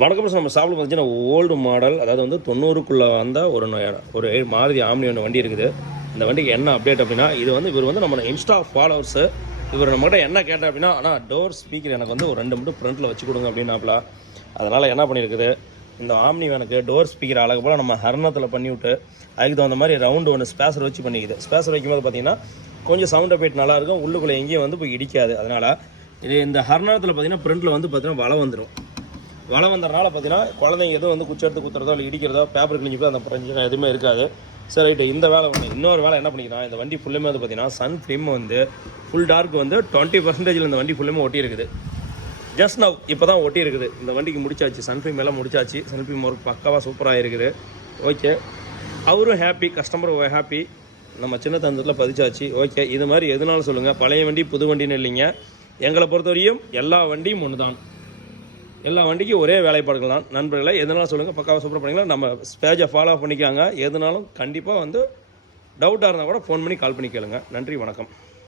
வணக்கம் சார். நம்ம சாப்பிட பார்த்தீங்கன்னா ஓல்டு மாடல், அதாவது வந்து 90க்குள்ளே வந்த ஒரு மாருதி ஆம்னி ஒன்று வண்டி இருக்குது. இந்த வண்டிக்கு என்ன அப்டேட் அப்படின்னா, இது வந்து இவர் வந்து நம்ம இன்ஸ்டா ஃபாலோவர்ஸு. இவர் நம்மகிட்ட என்ன கேட்டார் அப்படின்னா, ஆனால் டோர் ஸ்பீக்கர் எனக்கு வந்து ஒரு 2 மட்டும் ஃப்ரண்ட்டில் வச்சு கொடுங்க அப்படின்னாப்ல. அதனால் என்ன பண்ணியிருக்குது, இந்த ஆம்னி வேனுக்கு டோர் ஸ்பீக்கர் அழகு போல் நம்ம ஹர்னத்தில் பண்ணிவிட்டு அதுக்கு தகுந்த மாதிரி ரவுண்டு ஒன்று ஸ்பேசர் வச்சு பண்ணிக்குது. ஸ்பேசர் வைக்கும்போது பார்த்தீங்கன்னா கொஞ்சம் சவுண்ட் எஃபெக்ட் நல்லாயிருக்கும், உள்ளுக்குள்ளே எங்கேயும் வந்து போய் இடிக்காது. அதனால் இது இந்த ஹர்னத்தில் பார்த்தீங்கன்னா ஃப்ரண்ட்டில் வந்து பார்த்தீங்கன்னா வலை வந்துடும். வலை வந்ததுனால பார்த்தீங்கன்னா குழந்தைங்க எதுவும் வந்து குச்சி எடுத்து குத்துறதோ இல்லை இடிக்கிறதோ பேப்பர் கிழிஞ்சிப்போ அந்த பிரச்சனை எதுவுமே இருக்காது. சரி ரைட்டு, இந்த வேலை ஒன்று. இன்னொரு வேலை என்ன பண்ணிக்கலாம், இந்த வண்டி ஃபுல்லுமே வந்து பார்த்தீங்கன்னா சன் ஃபிலிம் வந்து ஃபுல் டார்க் வந்து 20% இந்த வண்டி ஃபுல்லுமே ஒட்டி இருக்குது. ஜஸ்ட் நவ் இப்போ தான் ஒட்டி இருக்குது. இந்த வண்டிக்கு முடிச்சாச்சு, சன் ஃபிலிம் எல்லாம் முடிச்சாச்சு. சன் ஃபிலிம் ஒர்க் பக்காவாக சூப்பராக இருக்குது. ஓகே, அவரும் ஹாப்பி, கஸ்டமரும் ஹாப்பி. நம்ம சின்ன தந்தத்தில் பதிச்சாச்சு. ஓகே, இது மாதிரி எதுனாலும் சொல்லுங்கள். பழைய வண்டி புது வண்டின்னு இல்லைங்க, எங்களை பொறுத்தவரையும் எல்லா வண்டியும் ஒன்று தான். எல்லா வண்டிக்கும் ஒரே வேலைப்பாடுகள் தான். நண்பர்களை எதனாலும் சொல்லுங்கள், பக்காவாக சூப்பராக பண்ணிக்கலாம். நம்ம பேஜை ஃபாலோ பண்ணிக்காங்க. எதுனாலும் கண்டிப்பாக வந்து டவுட்டாக இருந்தால் கூட ஃபோன் பண்ணி கால் பண்ணி கேளுங்க. நன்றி, வணக்கம்.